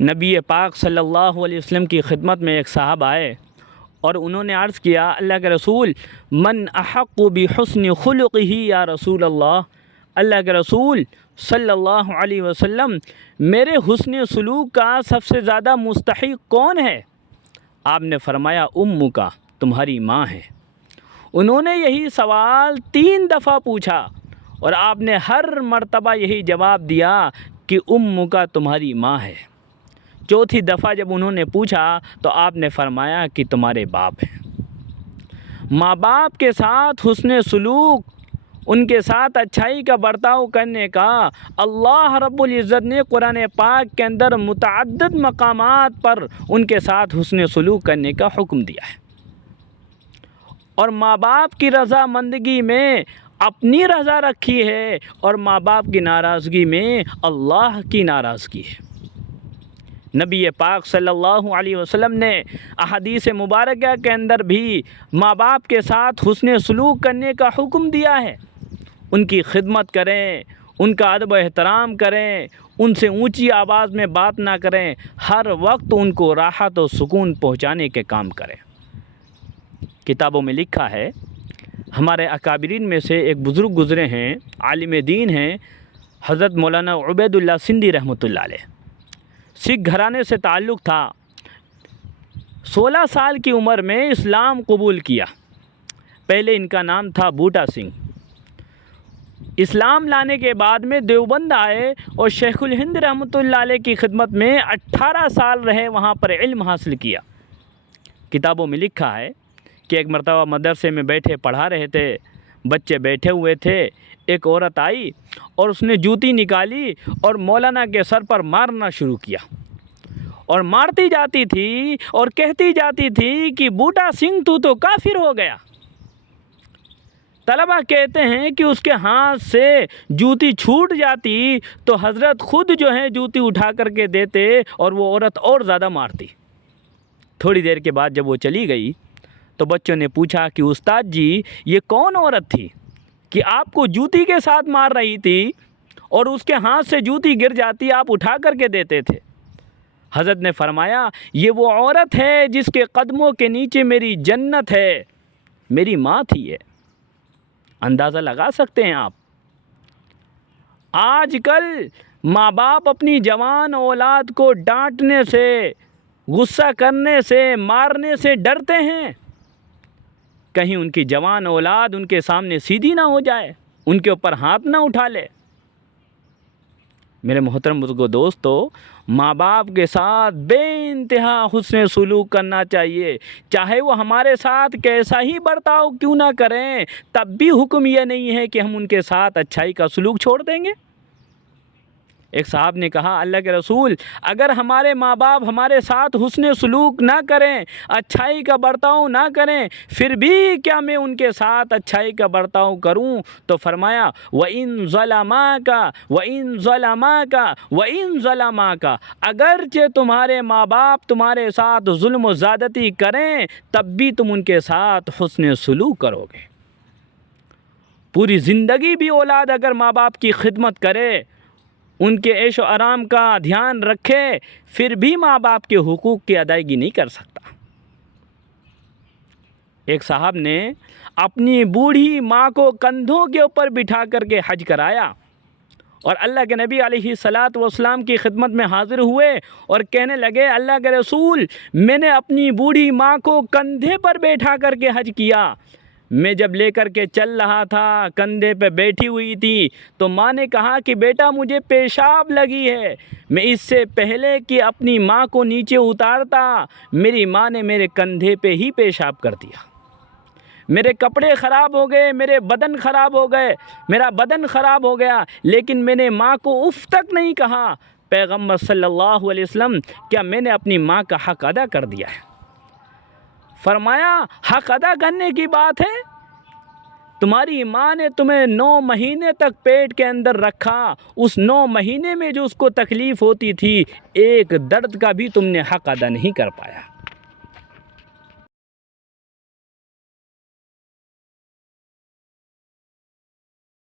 نبی پاک صلی اللہ علیہ وسلم کی خدمت میں ایک صاحب آئے اور انہوں نے عرض کیا، اللہ کے رسول، من احق بحسن خلقہ یا رسول اللہ، اللہ کے رسول صلی اللہ علیہ وسلم، میرے حسن سلوک کا سب سے زیادہ مستحق کون ہے؟ آپ نے فرمایا، کا تمہاری ماں ہے۔ انہوں نے یہی سوال 3 دفعہ پوچھا اور آپ نے ہر مرتبہ یہی جواب دیا کہ کا تمہاری ماں ہے۔ چوتھی دفعہ جب انہوں نے پوچھا تو آپ نے فرمایا کہ تمہارے باپ ہیں۔ ماں باپ کے ساتھ حسن سلوک، ان کے ساتھ اچھائی کا برتاؤ کرنے کا اللہ رب العزت نے قرآن پاک کے اندر متعدد مقامات پر ان کے ساتھ حسن سلوک کرنے کا حکم دیا ہے، اور ماں باپ کی رضامندگی میں اپنی رضا رکھی ہے اور ماں باپ کی ناراضگی میں اللہ کی ناراضگی ہے۔ نبی پاک صلی اللہ علیہ وسلم نے احادیث مبارکہ کے اندر بھی ماں باپ کے ساتھ حسن سلوک کرنے کا حکم دیا ہے۔ ان کی خدمت کریں، ان کا ادب و احترام کریں، ان سے اونچی آواز میں بات نہ کریں، ہر وقت ان کو راحت و سکون پہنچانے کے کام کریں۔ کتابوں میں لکھا ہے، ہمارے اکابرین میں سے ایک بزرگ گزرے ہیں، عالم دین ہیں، حضرت مولانا عبید اللہ سندھی رحمۃ اللہ علیہ۔ سکھ گھرانے سے تعلق تھا۔ 16 سال کی عمر میں اسلام قبول کیا۔ پہلے ان کا نام تھا بوٹا سنگھ۔ اسلام لانے کے بعد میں دیوبند آئے اور شیخ الہند رحمۃ اللہ علیہ کی خدمت میں 18 سال رہے، وہاں پر علم حاصل کیا۔ کتابوں میں لکھا ہے کہ ایک مرتبہ مدرسے میں بیٹھے پڑھا رہے تھے، بچے بیٹھے ہوئے تھے، ایک عورت آئی اور اس نے جوتی نکالی اور مولانا کے سر پر مارنا شروع کیا، اور مارتی جاتی تھی اور کہتی جاتی تھی کہ بوٹا سنگھ تو کافر ہو گیا۔ طلبہ کہتے ہیں کہ اس کے ہاتھ سے جوتی چھوٹ جاتی تو حضرت خود جو ہے جوتی اٹھا کر کے دیتے اور وہ عورت اور زیادہ مارتی۔ تھوڑی دیر کے بعد جب وہ چلی گئی تو بچوں نے پوچھا کہ استاد جی، یہ کون عورت تھی کہ آپ کو جوتی کے ساتھ مار رہی تھی اور اس کے ہاتھ سے جوتی گر جاتی آپ اٹھا کر کے دیتے تھے؟ حضرت نے فرمایا، یہ وہ عورت ہے جس کے قدموں کے نیچے میری جنت ہے، میری ماں تھی یہ۔ اندازہ لگا سکتے ہیں آپ؟ آج کل ماں باپ اپنی جوان اولاد کو ڈانٹنے سے، غصہ کرنے سے، مارنے سے ڈرتے ہیں، کہیں ان کی جوان اولاد ان کے سامنے سیدھی نہ ہو جائے، ان کے اوپر ہاتھ نہ اٹھا لے۔ میرے محترم بزرگوں، دوستو، ماں باپ کے ساتھ بے انتہا حسن سلوک کرنا چاہیے، چاہے وہ ہمارے ساتھ کیسا ہی برتاؤ کیوں نہ کریں، تب بھی حکم یہ نہیں ہے کہ ہم ان کے ساتھ اچھائی کا سلوک چھوڑ دیں گے۔ ایک صاحب نے کہا، اللہ کے رسول، اگر ہمارے ماں باپ ہمارے ساتھ حسن سلوک نہ کریں، اچھائی کا برتاؤ نہ کریں، پھر بھی کیا میں ان کے ساتھ اچھائی کا برتاؤ کروں؟ تو فرمایا، وَإِن ظَلَمَاكَ وَإِن ظَلَمَاكَ وَإِن ظَلَمَاكَ، اگرچہ تمہارے ماں باپ تمہارے ساتھ ظلم و زیادتی کریں، تب بھی تم ان کے ساتھ حسن سلوک کرو گے۔ پوری زندگی بھی اولاد اگر ماں باپ کی خدمت کرے، ان کے عیش و آرام کا دھیان رکھے، پھر بھی ماں باپ کے حقوق کی ادائیگی نہیں کر سکتا۔ ایک صاحب نے اپنی بوڑھی ماں کو کندھوں کے اوپر بٹھا کر کے حج کرایا، اور اللہ کے نبی علیہ الصلاۃ والسلام کی خدمت میں حاضر ہوئے اور کہنے لگے، اللہ کے رسول، میں نے اپنی بوڑھی ماں کو کندھے پر بیٹھا کر کے حج کیا، میں جب لے کر کے چل رہا تھا، کندھے پہ بیٹھی ہوئی تھی، تو ماں نے کہا کہ بیٹا مجھے پیشاب لگی ہے، میں اس سے پہلے کہ اپنی ماں کو نیچے اتارتا، میری ماں نے میرے کندھے پہ ہی پیشاب کر دیا۔ میرے کپڑے خراب ہو گئے، میرے بدن خراب ہو گئے، میرا بدن خراب ہو گیا، لیکن میں نے ماں کو اف تک نہیں کہا۔ پیغمبر صلی اللہ علیہ وسلم، کیا میں نے اپنی ماں کا حق ادا کر دیا ہے؟ فرمایا، حق ادا کرنے کی بات ہے، تمہاری ماں نے تمہیں 9 مہینے تک پیٹ کے اندر رکھا، اس 9 مہینے میں جو اس کو تکلیف ہوتی تھی، ایک درد کا بھی تم نے حق ادا نہیں کر پایا۔